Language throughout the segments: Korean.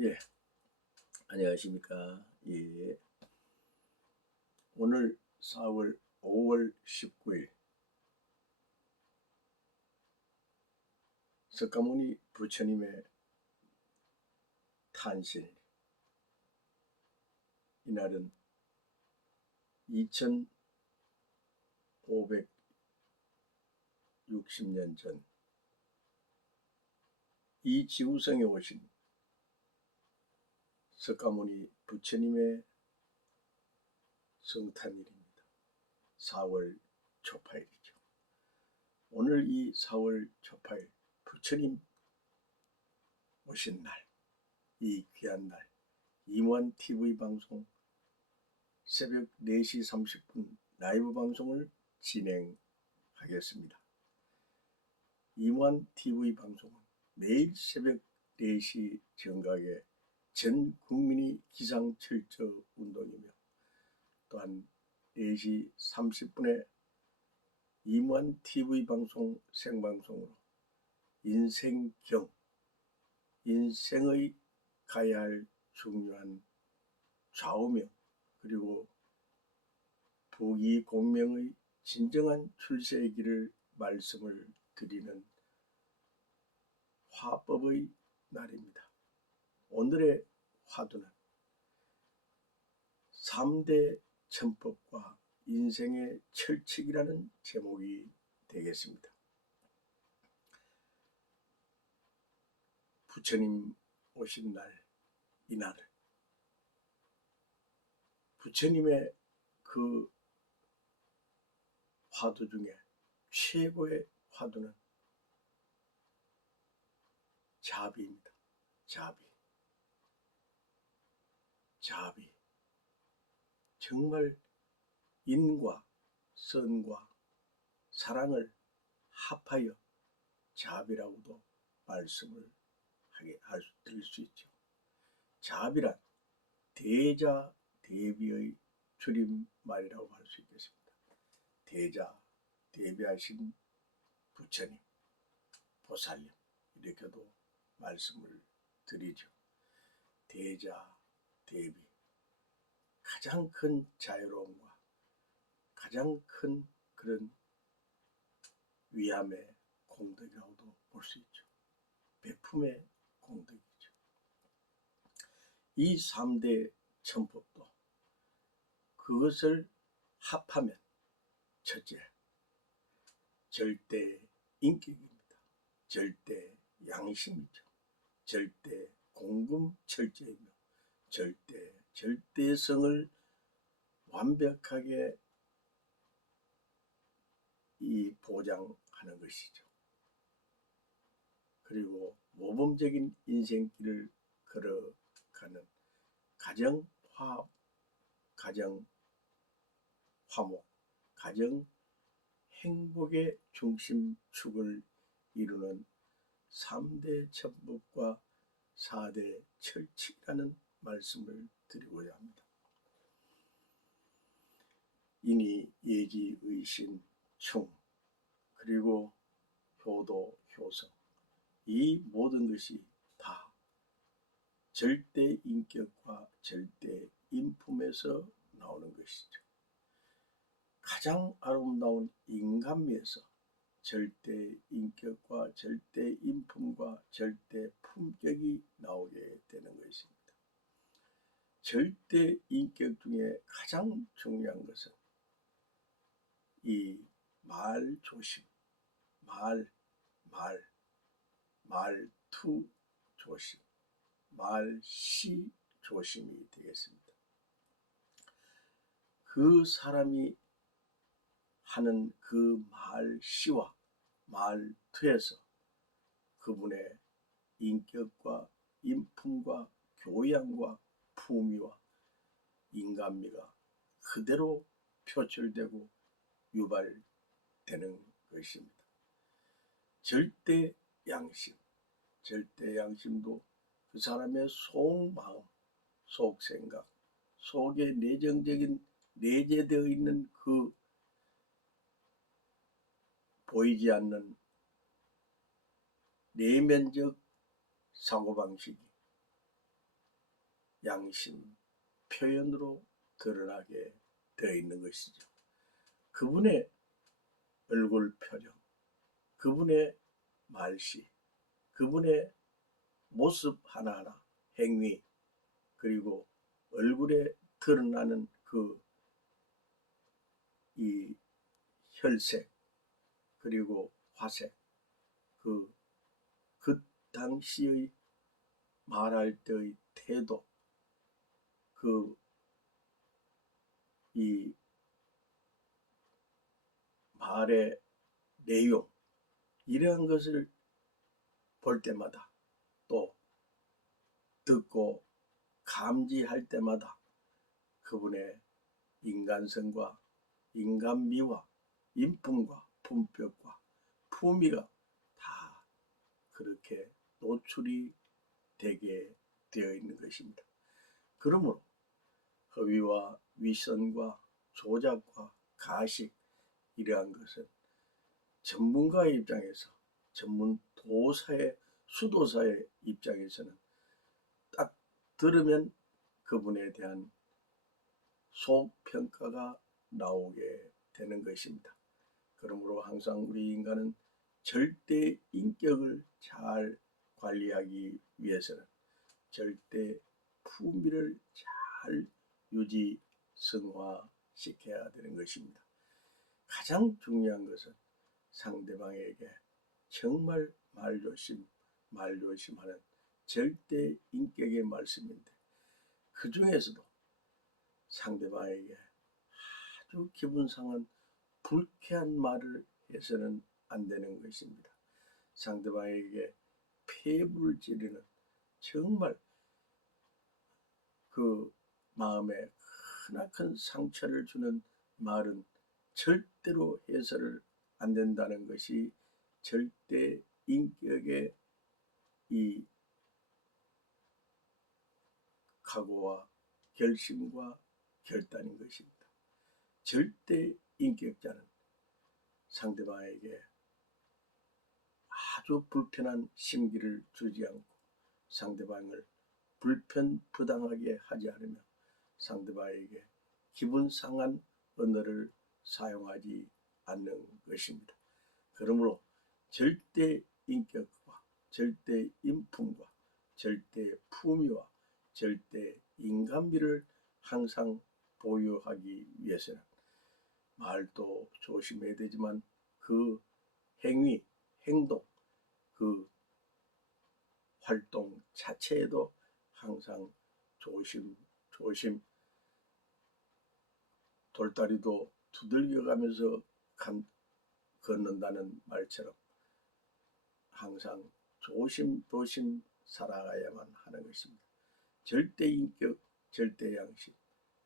예. 안녕하십니까. 예. 오늘 4월 5월 19일 석가모니 부처님의 탄신 이날은 2560년 전 이 지구성에 오신 석가모니 부처님의 성탄일입니다. 4월 초파일이죠. 오늘 이 4월 초파일 부처님 오신 날, 이 귀한 날, 임원 TV 방송 새벽 4시 30분 라이브 방송을 진행하겠습니다. 임원 TV 방송은 매일 새벽 4시 정각에 전 국민이 기상철저 운동이며 또한 4시 30분에 임원 TV 방송 생방송으로 인생경, 인생의 가야 할 중요한 좌우명 그리고 부귀 공명의 진정한 출세의 길을 말씀을 드리는 화법의 날입니다. 오늘의 화두는 3대 천법과 인생의 철칙이라는 제목이 되겠습니다. 부처님 오신 날, 이날을 부처님의 그 화두 중에 최고의 화두는 자비입니다. 자비. 자비. 정말 인과 선과 사랑을 합하여 자비라고도 말씀을 하게 할 수, 드릴 수 있죠. 자비란 대자 대비의 줄임말이라고 할 수 있겠습니다. 대자 대비하신 부처님, 보살님 이렇게도 말씀을 드리죠. 대자 대비 가장 큰 자유로움과 가장 큰 그런 위함의 공덕이라고도 볼 수 있죠. 베품의 공덕이죠. 이 3대 천법도 그것을 합하면 첫째, 절대 인격입니다. 절대 양심이죠. 절대 공금 철저이며 절대 절대성을 완벽하게 이 보장하는 것이죠. 그리고 모범적인 인생길을 걸어가는 가정 화합, 가정 화목, 가정 행복의 중심축을 이루는 3대 천법과 4대 철칙이라는 말씀을 드리고자 합니다. 이니 예지 의신 충 그리고 효도 효성 이 모든 것이 다 절대 인격과 절대 인품에서 나오는 것이죠. 가장 아름다운 인간미에서 절대 인격과 절대 인품과 절대 품격이 나오게 되는 것입니다. 절대 인격 중에 가장 중요한 것은 이 말 조심, 말, 말, 말투 조심, 말시 조심이 되겠습니다. 그 사람이 하는 그 말시와 말투에서 그분의 인격과 인품과 교양과 품위와 인간미가 그대로 표출되고 유발되는 것입니다. 절대 양심, 절대 양심도 그 사람의 속마음, 속생각, 속에 내정적인 내재되어 있는 그 보이지 않는 내면적 사고방식이 양심 표현으로 드러나게 되어 있는 것이죠. 그분의 얼굴 표정, 그분의 말씨, 그분의 모습 하나하나, 행위, 그리고 얼굴에 드러나는 그 이 혈색, 그리고 화색, 그, 그 당시의 말할 때의 태도, 그, 이 말의 내용, 이러한 것을 볼 때마다 또 듣고 감지할 때마다 그분의 인간성과 인간미와 인품과 품격과 품위가 다 그렇게 노출이 되게 되어 있는 것입니다. 그러므로 허위와 위선과 조작과 가식 이러한 것은 전문가의 입장에서 전문 도사의 수도사의 입장에서는 딱 들으면 그분에 대한 속평가가 나오게 되는 것입니다. 그러므로 항상 우리 인간은 절대 인격을 잘 관리하기 위해서는 절대 품위를 잘 유지 승화시켜야 되는 것입니다. 가장 중요한 것은 상대방에게 정말 말조심, 말조심하는 절대 인격의 말씀인데 그 중에서도 상대방에게 아주 기분 상한 불쾌한 말을 해서는 안 되는 것입니다. 상대방에게 폐부를 찌르는 정말 그 마음에 크나큰 상처를 주는 말은 절대로 해서를 안 된다는 것이 절대 인격의 이 각오와 결심과 결단인 것입니다. 절대 인격자는 상대방에게 아주 불편한 심기를 주지 않고 상대방을 불편 부당하게 하지 않으며 상대방에게 기분 상한 언어를 사용하지 않는 것입니다. 그러므로 절대 인격과 절대 인품과 절대 품위와 절대 인간미를 항상 보유하기 위해서는 말도 조심해야 되지만 그 행위, 행동, 그 활동 자체에도 항상 조심, 조심, 돌다리도 두들겨가면서 간, 걷는다는 말처럼 항상 조심조심 살아가야만 하는 것입니다. 절대 인격, 절대 양심,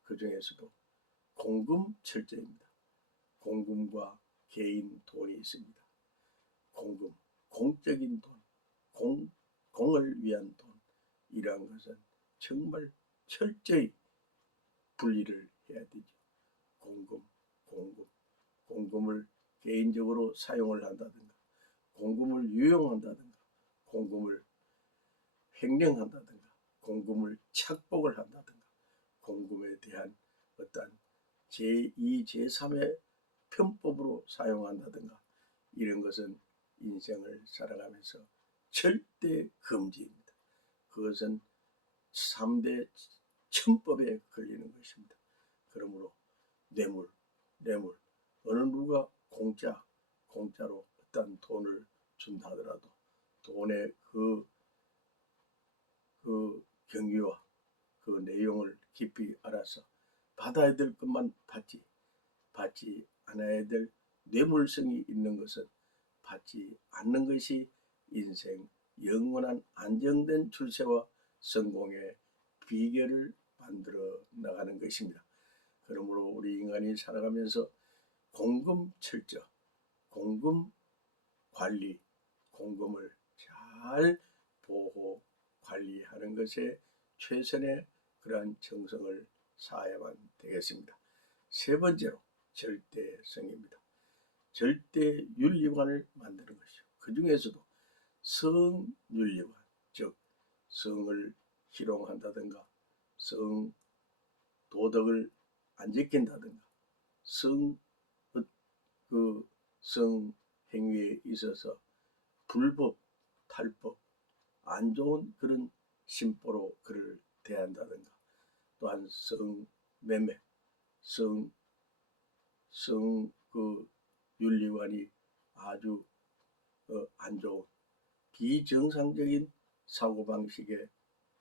그 중에서도 공금 철저입니다. 공금과 개인 돈이 있습니다. 공금, 공적인 돈, 공, 공을 위한 돈, 이러한 것은 정말 철저히 분리를 해야 되죠. 공금, 공금, 공금을 개인적으로 사용을 한다든가, 공금을 유용한다든가, 공금을 횡령한다든가, 공금을 착복을 한다든가, 공금에 대한 어떤 제2, 제3의 편법으로 사용한다든가, 이런 것은 인생을 살아가면서 절대 금지입니다. 그것은 3대 천법에 걸리는 것입니다. 그러므로 뇌물, 뇌물, 어느 누가 공짜, 공짜로 어떤 돈을 준다 하더라도 돈의 그, 그 경위와 그 내용을 깊이 알아서 받아야 될 것만 받지, 받지 않아야 될 뇌물성이 있는 것은 받지 않는 것이 인생 영원한 안정된 출세와 성공의 비결을 만들어 나가는 것입니다. 그러므로 우리 인간이 살아가면서 공금 철저, 공금 관리, 공금을 잘 보호 관리하는 것에 최선의 그러한 정성을 쌓아야만 되겠습니다. 세 번째로 절대성입니다. 절대 윤리관을 만드는 것이요. 그 중에서도 성윤리관, 즉 성을 희롱한다든가 성 도덕을 안 지킨다든가. 성 그 성 행위에 있어서 불법, 탈법, 안 좋은 그런 심보로 그를 대한다든가. 또한 성 매매, 성, 성 그 윤리관이 아주 어, 안 좋은 비정상적인 사고방식의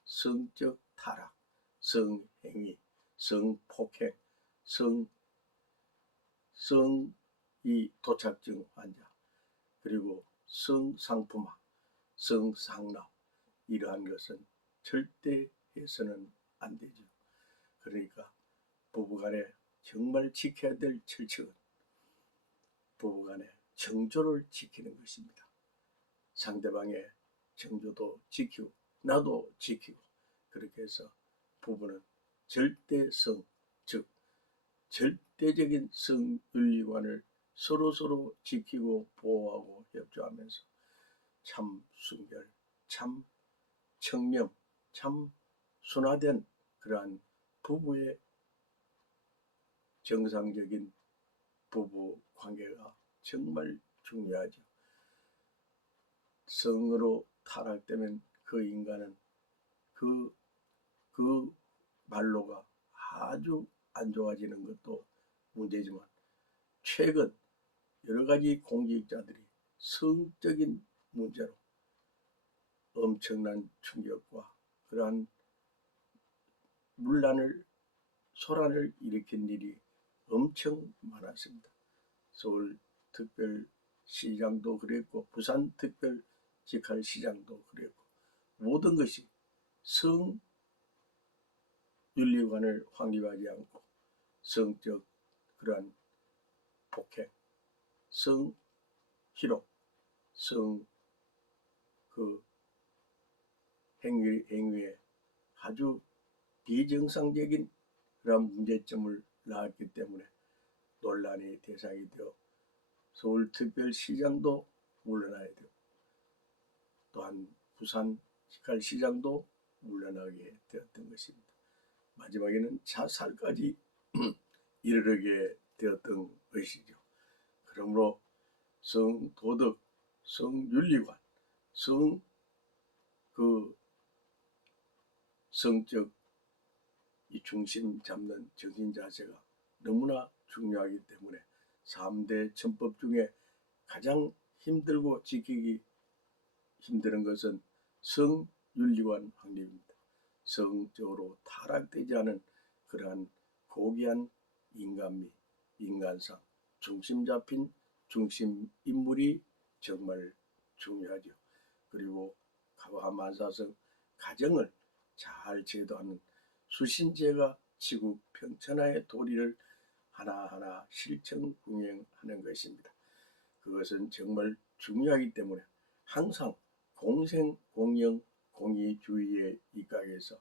성적 타락, 성행위, 성폭행, 성, 성이 도착증 환자, 그리고 성상품화, 성상납, 이러한 것은 절대 해서는 안 되죠. 그러니까 부부간에 정말 지켜야 될 철칙은 부부간에 정조를 지키는 것입니다. 상대방의 정조도 지키고 나도 지키고 그렇게 해서 부부는 절대성 즉 절대적인 성윤리관을 서로서로 지키고 보호하고 협조하면서 참 순결, 참 청렴, 참 순화된 그러한 부부의 정상적인 부부 관계가 정말 중요하죠. 성으로 타락되면 그 인간은 그, 그 말로가 아주 안 좋아지는 것도 문제지만 최근 여러 가지 공직자들이 성적인 문제로 엄청난 충격과 그러한 문란을 소란을 일으킨 일이 엄청 많았습니다. 서울 특별시장도 그랬고 부산 특별직할시장도 그랬고 모든 것이 성 윤리관을 확립하지 않고 성적 그러한 폭행, 성 희롱, 성그 행위 행위에 아주 비정상적인 그런 문제점을 낳았기 때문에 논란의 대상이 되어 서울특별시장도 물러나야 되고 또한 부산 직할시장도 물러나게 되었던 것입니다. 마지막에는 자살까지 이르게 되었던 것이죠. 그러므로 성도덕, 성윤리관, 성 그 성적 이 중심 잡는 정신 자세가 너무나 중요하기 때문에 3대 천법 중에 가장 힘들고 지키기 힘드는 것은 성윤리관 확립입니다. 성적으로 타락되지 않은 그러한 고귀한 인간미, 인간상, 중심 잡힌 중심 인물이 정말 중요하죠. 그리고 가와만사성 가정을 잘 제도하는 수신제가 지구 평천하의 도리를 하나하나 실천 운행하는 것입니다. 그것은 정말 중요하기 때문에 항상 공생, 공영, 공의주의에 입각해서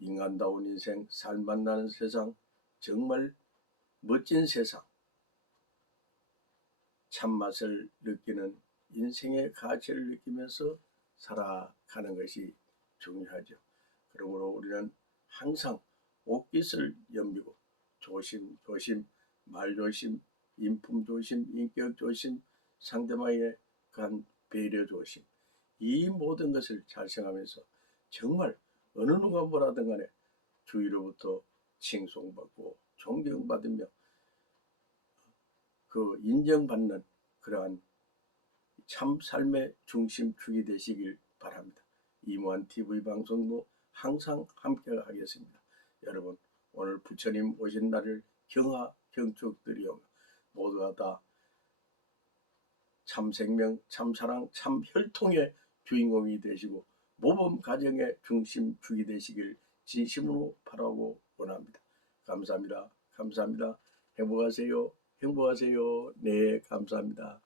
인간다운 인생, 살 만나는 세상, 정말 멋진 세상, 참맛을 느끼는 인생의 가치를 느끼면서 살아가는 것이 중요하죠. 그러므로 우리는 항상 옷깃을 연비고 조심 조심 말 조심 인품 조심 인격 조심 상대방의 그한 배려 조심 이 모든 것을 잘생하면서 정말 어느 누가 뭐라든 간에 주위로부터 칭송받고 존경받으며 그 인정받는 그러한 참 삶의 중심축이 되시길 바랍니다. 이무한 TV 방송도 항상 함께 하겠습니다. 여러분 오늘 부처님 오신 날을 경하 경축드리오 모두가 다 참 생명, 참 사랑, 참 혈통의 주인공이 되시고 모범 가정의 중심축이 되시길 진심으로 바라고 원합니다. 감사합니다. 감사합니다. 행복하세요. 행복하세요. 네, 감사합니다.